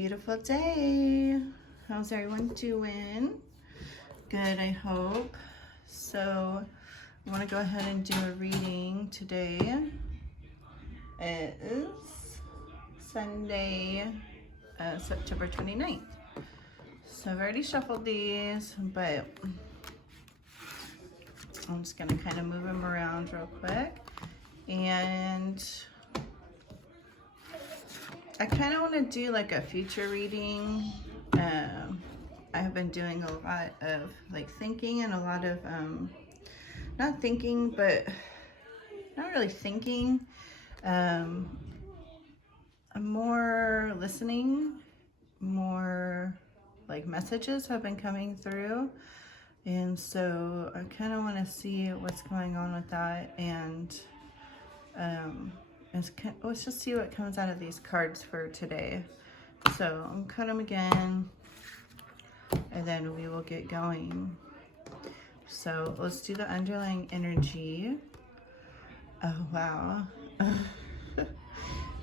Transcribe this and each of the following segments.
beautiful day. How's everyone doing? Good, I hope. So I want to go ahead and do a reading today. It is Sunday, September 29th. So I've already shuffled these, but I'm just going to kind of move them around real quick. And I kind of want to do like a future reading. I have been doing a lot of like thinking and a lot of, not thinking, but not really thinking, more listening, more like messages have been coming through. And so I kind of want to see what's going on with that, and let's just see what comes out of these cards for today. So I'm cut them again, and then we will get going. So let's do the underlying energy. Oh, wow.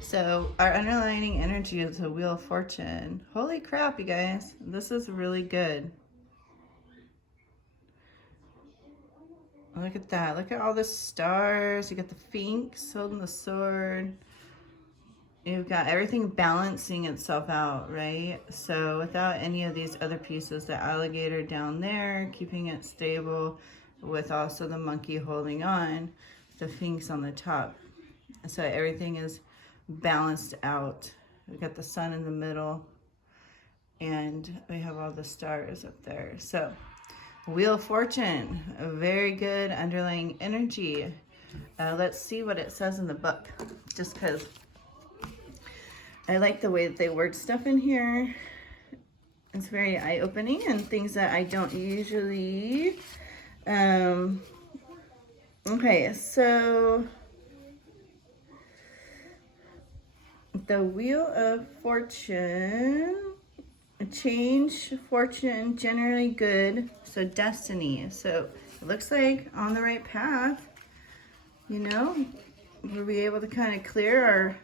So our underlying energy is the Wheel of Fortune. Holy crap, you guys. This is really good. Look at that. Look at all the stars. You got the Sphinx holding the sword. You've got everything balancing itself out, right? So without any of these other pieces, the alligator down there, keeping it stable, with also the monkey holding on, the Sphinx on the top. So everything is balanced out. We got the sun in the middle, and we have all the stars up there. So Wheel of Fortune, a very good underlying energy. Let's see what it says in the book, just because I like the way that they word stuff in here. It's very eye-opening and things that I don't usually. Okay, so the Wheel of Fortune, change, fortune, generally good, so destiny. So it looks like on the right path, you know, we'll be able to kind of clear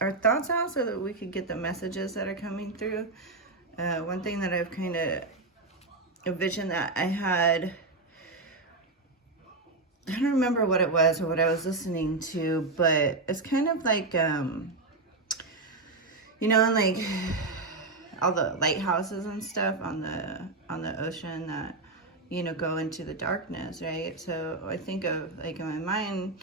our thoughts out so that we could get the messages that are coming through. One thing that I've kind of, a vision that I had, I don't remember what it was or what I was listening to, but it's kind of like, you know, like all the lighthouses and stuff on the ocean that, you know, go into the darkness, right? So I think of, like, in my mind,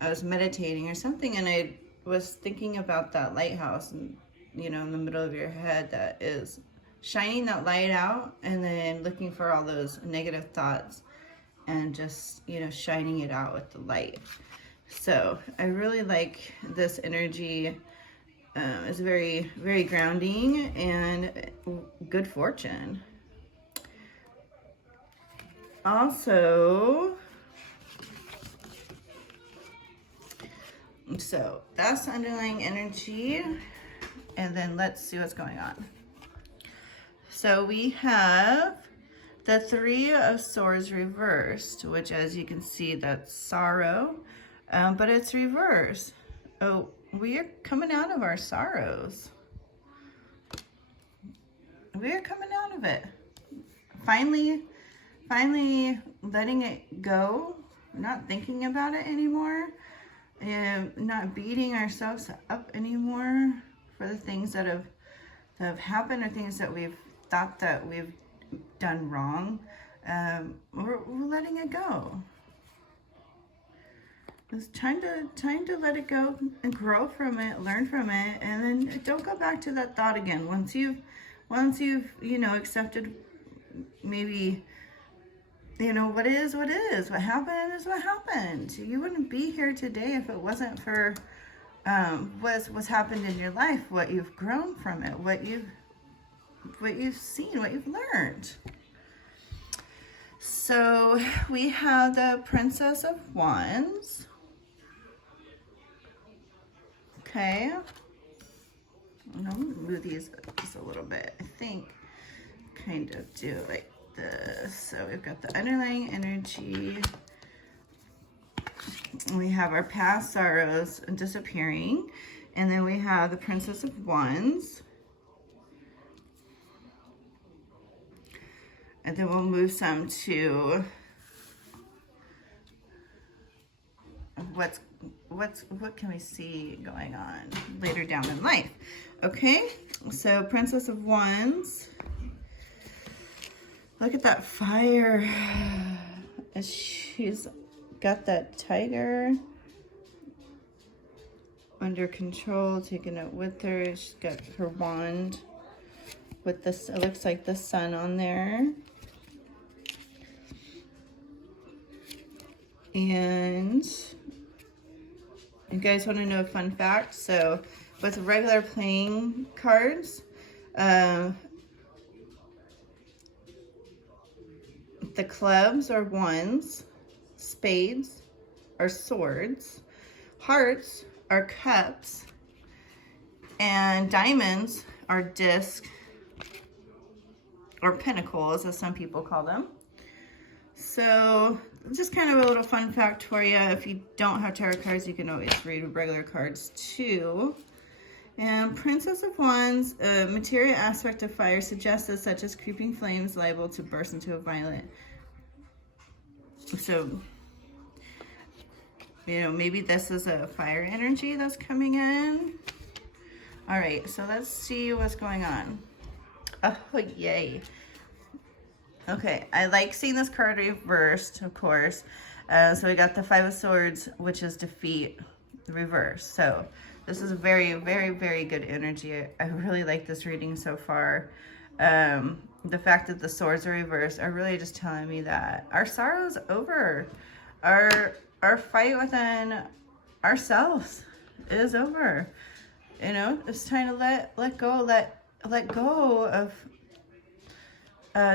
I was meditating or something, and I was thinking about that lighthouse, and, you know, in the middle of your head that is shining that light out, and then looking for all those negative thoughts and just, you know, shining it out with the light. So I really like this energy. It's very, very grounding and good fortune. Also, so that's the underlying energy, and then let's see what's going on. So we have the Three of Swords reversed, which, as you can see, that's sorrow, but it's reversed. Oh, we are coming out of our sorrows. We are coming out of it. Finally letting it go, not thinking about it anymore, and not beating ourselves up anymore for the things that have happened or things that we've thought that we've done wrong. We're letting it go. It's time to let it go and grow from it, learn from it, and then don't go back to that thought again. Once you've you know, accepted, maybe, you know, what is, what happened is what happened. You wouldn't be here today if it wasn't for what's happened in your life, what you've grown from it, what you've seen, what you've learned. So we have the Princess of Wands. Okay, I'm gonna move these just a little bit. I think kind of do like this. So we've got the underlying energy. We have our past sorrows disappearing, and then we have the Princess of Wands. And then we'll move some to what can we see going on later down in life. Okay, so Princess of Wands. Look at that fire. She's got that tiger under control, taking it with her. She's got her wand with this, it looks like the sun on there. And you guys want to know a fun fact? So with regular playing cards, the clubs are wands, spades are swords, hearts are cups, and diamonds are discs or pinnacles, as some people call them. So just kind of a little fun fact for you. If you don't have tarot cards, you can always read regular cards too. And Princess of Wands, a material aspect of fire suggests that such as creeping flames liable to burst into a violent. So, you know, maybe this is a fire energy that's coming in. All right, so let's see what's going on. Oh, yay. Okay, I like seeing this card reversed, of course. So we got the Five of Swords, which is defeat, reverse. So this is a very, very, very good energy. I really like this reading so far. The fact that the swords are reversed are really just telling me that our sorrow's over. Our fight within ourselves is over. You know, it's time to let go of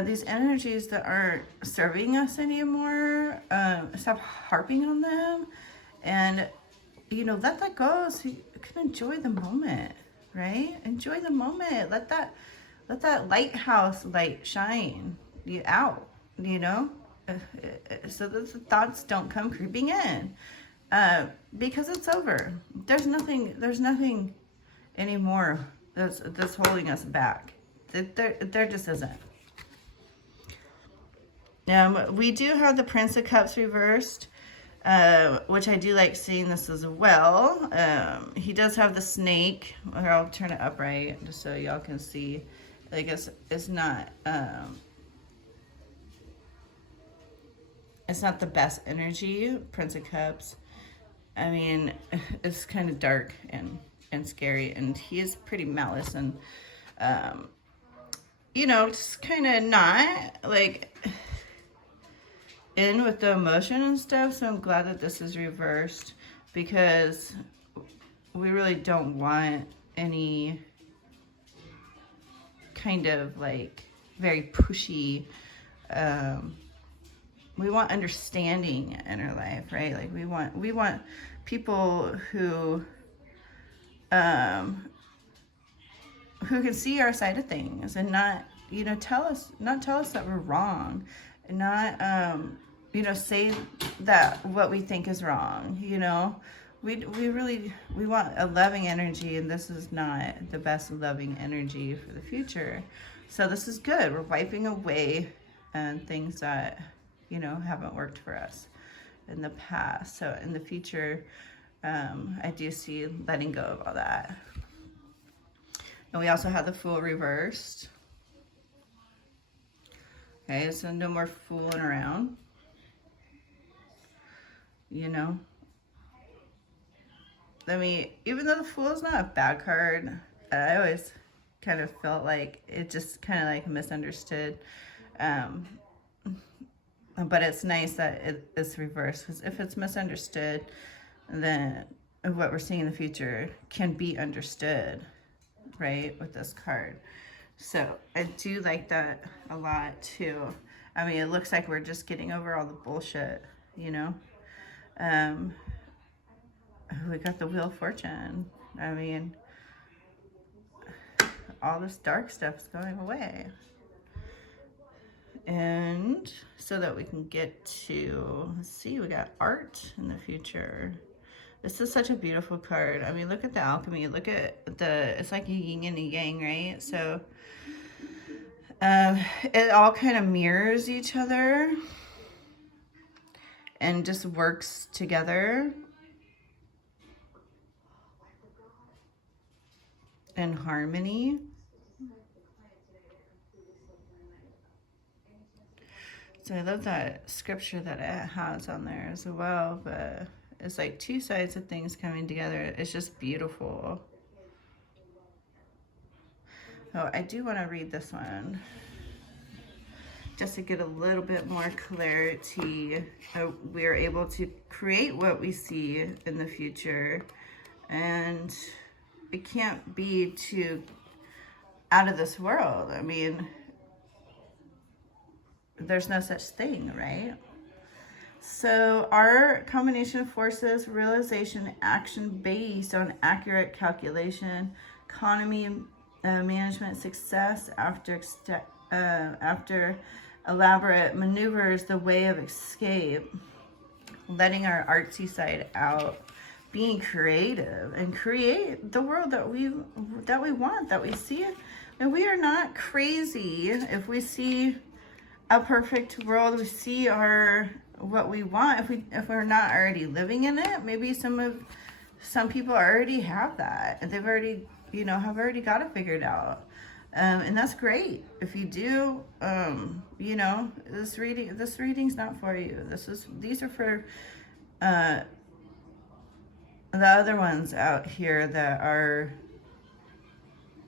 these energies that aren't serving us anymore. Stop harping on them, and you know, let that go so you can enjoy the moment, right? Enjoy the moment. Let that lighthouse light shine you out, you know, so that the thoughts don't come creeping in, because it's over. There's nothing anymore that's holding us back. There just isn't. We do have the Prince of Cups reversed, which I do like seeing this as well. He does have the snake. Here, I'll turn it upright just so y'all can see. I guess it's not the best energy, Prince of Cups. I mean, it's kind of dark and scary, and he is pretty malice and, you know, just kind of not like in with the emotion and stuff. So I'm glad that this is reversed, because we really don't want any kind of like very pushy, we want understanding in our life, right? Like we want people who can see our side of things and not, you know, tell us that we're wrong, and not you know, say that what we think is wrong. You know, we want a loving energy, and this is not the best loving energy for the future. So this is good. We're wiping away things that, you know, haven't worked for us in the past. So in the future, I do see letting go of all that. And we also have the Fool reversed. Okay, so no more fooling around. You know, I mean, even though the Fool is not a bad card, I always kind of felt like it just kind of like misunderstood. But it's nice that it's reversed, because if it's misunderstood, then what we're seeing in the future can be understood, right, with this card. So I do like that a lot too. I mean, it looks like we're just getting over all the bullshit, you know. We got the Wheel of Fortune. I mean, all this dark stuff's going away. And so that we can get to, let's see, we got art in the future. This is such a beautiful card. I mean, look at the alchemy. Look at it's like a yin and a yang, right? So It all kind of mirrors each other and just works together in harmony. So I love that scripture that it has on there as well, but it's like two sides of things coming together. It's just beautiful. Oh, I do want to read this one just to get a little bit more clarity. We are able to create what we see in the future, and it can't be too out of this world. I mean, there's no such thing, right? So our combination of forces, realization, action based on accurate calculation, economy, management, success after elaborate maneuvers, the way of escape, letting our artsy side out, being creative, and create the world that we want, that we see. And we are not crazy if we see a perfect world. We see what we want. If we're not already living in it, maybe some people already have that, and they've already have already got it figured out. And that's great. If you do, this reading's not for you. These are for the other ones out here that are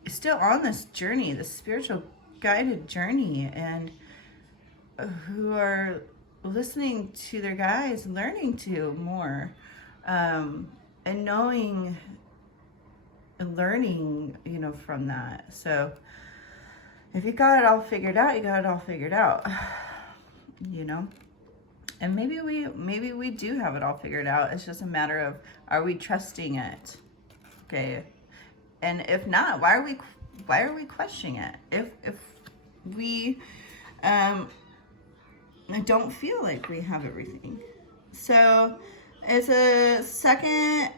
still on this journey, this spiritual guided journey, and who are listening to their guides, learning to more, and knowing and learning, from that. So if you got it all figured out, you got it all figured out, and maybe we do have it all figured out. It's just a matter of, are we trusting it? Okay. And if not, why are we questioning it? If we don't feel like we have everything. So it's a second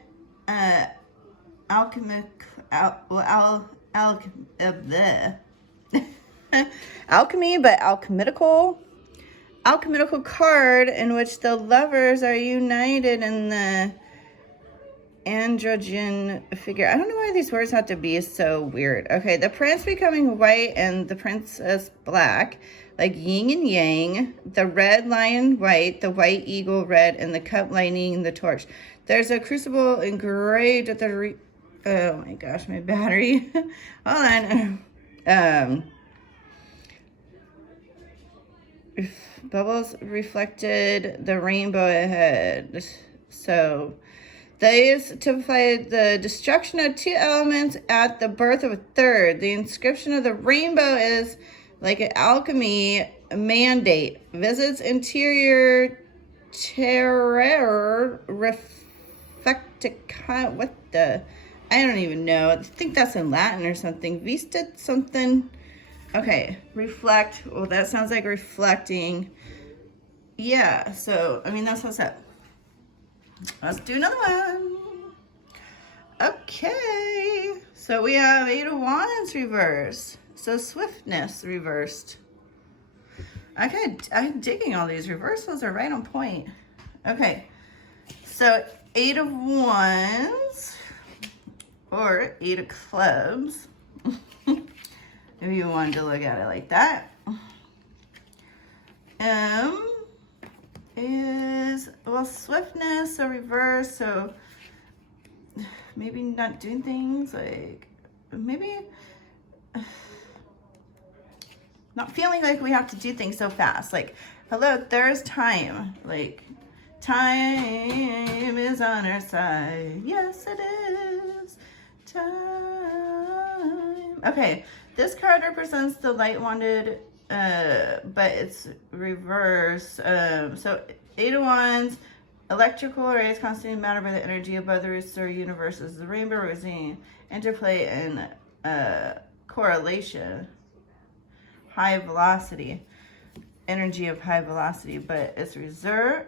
alchemy, but alchemical card in which the lovers are united in the androgen figure. I don't know why these words have to be so weird. Okay, the prince becoming white and the princess black, like yin and yang, the red lion white, the white eagle red, and the cup lighting the torch. There's a crucible engraved at the oh my gosh, my battery. Hold on. Bubbles reflected the rainbow ahead. So these typify the destruction of two elements at the birth of a third. The inscription of the rainbow is like an alchemy mandate. Visits interior terror reflectica. What the? I don't even know. I think that's in Latin or something. Vista something. Okay, reflect. Well, that sounds like reflecting. Yeah, so, I mean, that's what's up. Let's do another one. Okay, so we have 8 of Wands reversed. So swiftness reversed. I'm digging all these reversals. Are right on point. Okay, so 8 of Wands or 8 of Clubs. If you wanted to look at it like that. Is, well, swiftness, so reverse, so maybe not doing things, like maybe not feeling like we have to do things so fast. Like, hello, there's time. Like, time is on our side. Yes, it is. Time. Okay, this card represents the light wanded, but it's reverse. So 8 of Wands, electrical rays constantly matter by the energy above the rooster universe is the rainbow representing interplay and correlation. High velocity, energy of high velocity, but it's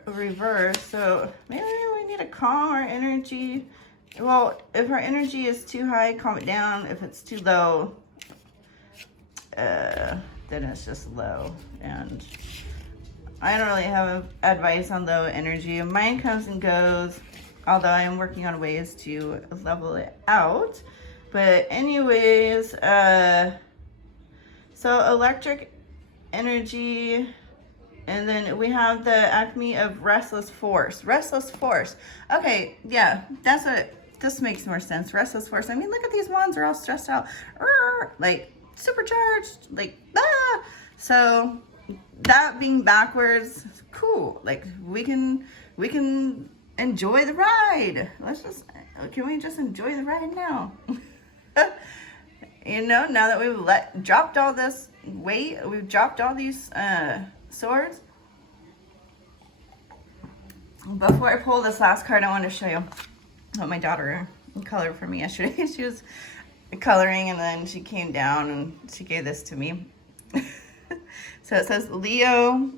reverse. So maybe we need to calm our energy. Well, if our energy is too high, calm it down. If it's too low, then it's just low. And I don't really have advice on low energy. Mine comes and goes, although I am working on ways to level it out. But anyways, so electric energy, and then we have the acme of restless force. Restless force. Okay, yeah, that's what, this makes more sense. Restless force. I mean, look at these wands, they're all stressed out. Like, supercharged, like, ah! So, that being backwards, cool. Like, we can enjoy the ride. Can we just enjoy the ride now? You know, now that we've dropped all this weight, we've dropped all these swords. Before I pull this last card, I want to show you what my daughter colored for me yesterday. She was coloring, and then she came down and she gave this to me. So it says Leo,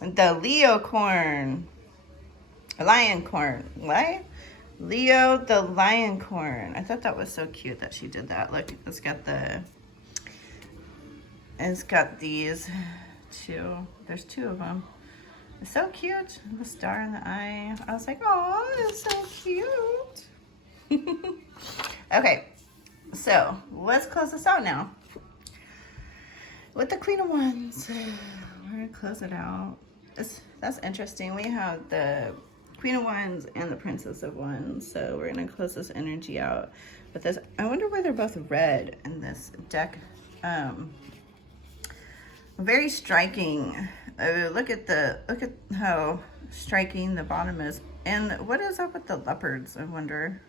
the Leo corn, lion corn, what? Leo, the lion corn. I thought that was so cute that she did that. Look, it's got these two. There's two of them. It's so cute. The star in the eye. I was like, oh, it's so cute. Okay, so let's close this out now with the Queen of Wands. We're gonna close it out. That's interesting. We have the Queen of Wands and the Princess of Wands. So we're gonna close this energy out with this. I wonder why they're both red in this deck. Very striking. Look at how striking the bottom is. And what is up with the leopards? I wonder.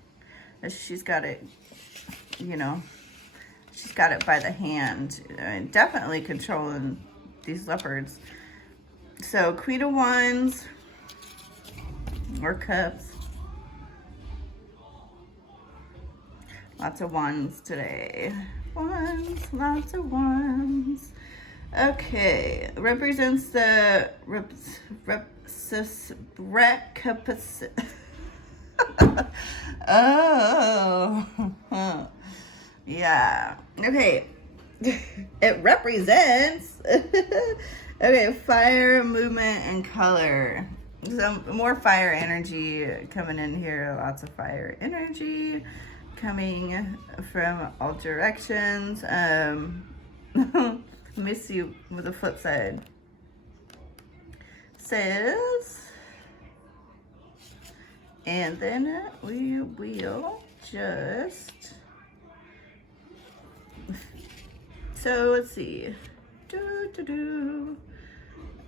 She's got it, you know, she's got it by the hand. Definitely controlling these leopards. So Queen of Wands or Cups. Lots of wands today. Wands, lots of wands. Okay, represents the oh, yeah. Okay, it represents okay, fire, movement, and color. Some more fire energy coming in here. Lots of fire energy coming from all directions. Let me see what the flip side says. And then we will just, so let's see.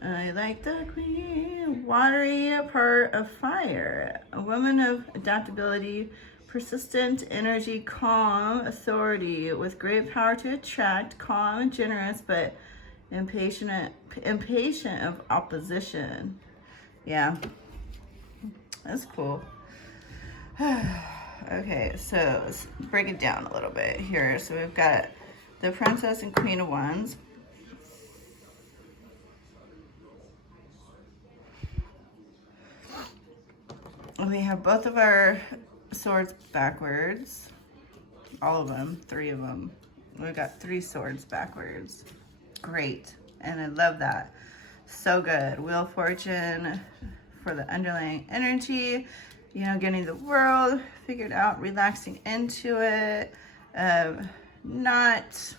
I like the queen. Watery part of fire. A woman of adaptability, persistent energy, calm, authority, with great power to attract, calm and generous, but impatient of opposition. Yeah, that's cool. Okay, so let's break it down a little bit here. So we've got the Princess and Queen of Wands. We have both of our swords backwards. All of them, 3 of them. We've got 3 swords backwards. Great, and I love that. So good. Wheel of Fortune for the underlying energy. You know, getting the world figured out, relaxing into it. Not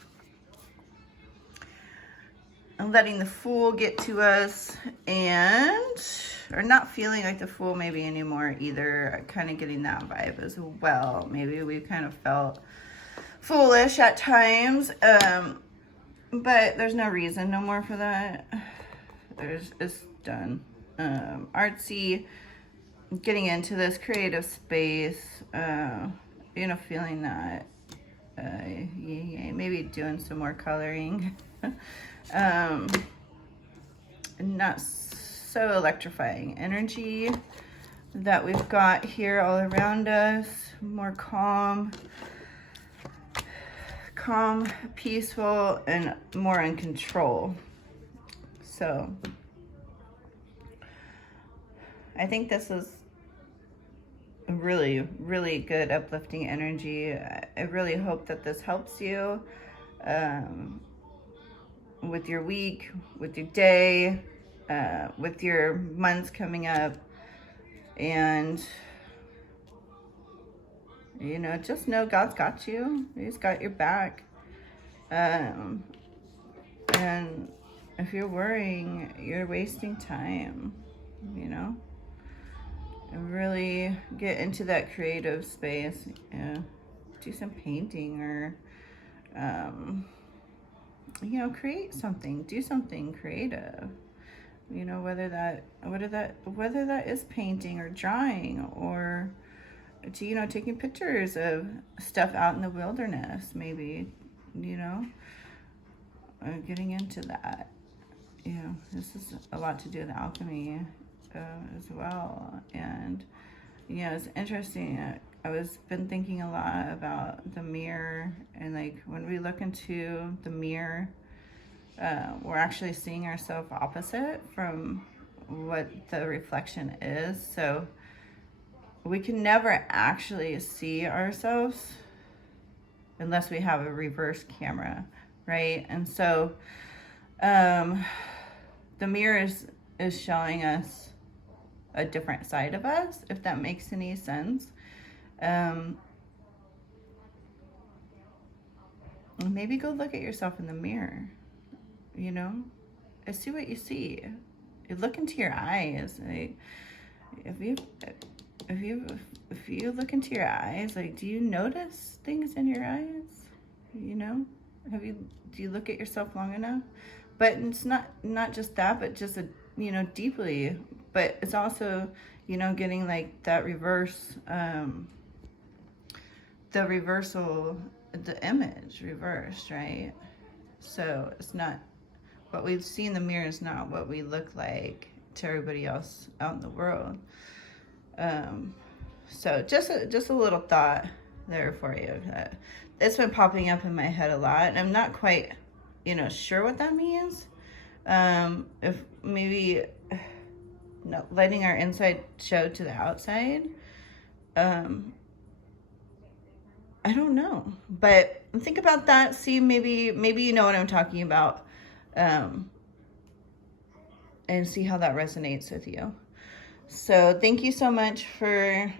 letting the Fool get to us, or not feeling like the Fool maybe anymore either. Kind of getting that vibe as well. Maybe we kind of felt foolish at times, but there's no reason no more for that. It's done. Artsy, getting into this creative space, you know, feeling that, yeah, maybe doing some more coloring. Not so electrifying energy that we've got here all around us. More calm, peaceful, and more in control. So I think this is really, really good uplifting energy. I really hope that this helps you. with your week, with your day, with your months coming up. And, you know, just know God's got you. He's got your back. And if you're worrying, you're wasting time, you know? And really get into that creative space. Do some painting or, you know, create something. Do something creative. You know, whether that is painting or drawing or, you know, taking pictures of stuff out in the wilderness, maybe, you know, getting into that. You know, this is a lot to do with alchemy as well. And, you know, it's interesting. I was been thinking a lot about the mirror, and like when we look into the mirror, we're actually seeing ourselves opposite from what the reflection is. So we can never actually see ourselves unless we have a reverse camera, right? And so the mirror is showing us a different side of us, if that makes any sense. Maybe go look at yourself in the mirror, you know, and see what you see. You look into your eyes. Like, if you look into your eyes, like, do you notice things in your eyes? You know, do you look at yourself long enough? But it's not just that, but just you know, deeply. But it's also, you know, getting like that reverse, the reversal, the image reversed, right? So it's not what we see in the mirror is not what we look like to everybody else out in the world. So just a little thought there for you. It's been popping up in my head a lot, and I'm not quite, you know, sure what that means. If maybe not letting our inside show to the outside. I don't know, but think about that. See, maybe you know what I'm talking about, and see how that resonates with you. So thank you so much for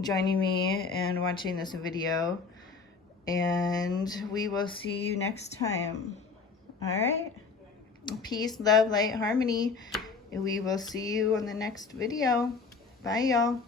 joining me and watching this video, and we will see you next time. All right, peace, love, light, harmony, and we will see you on the next video. Bye, y'all.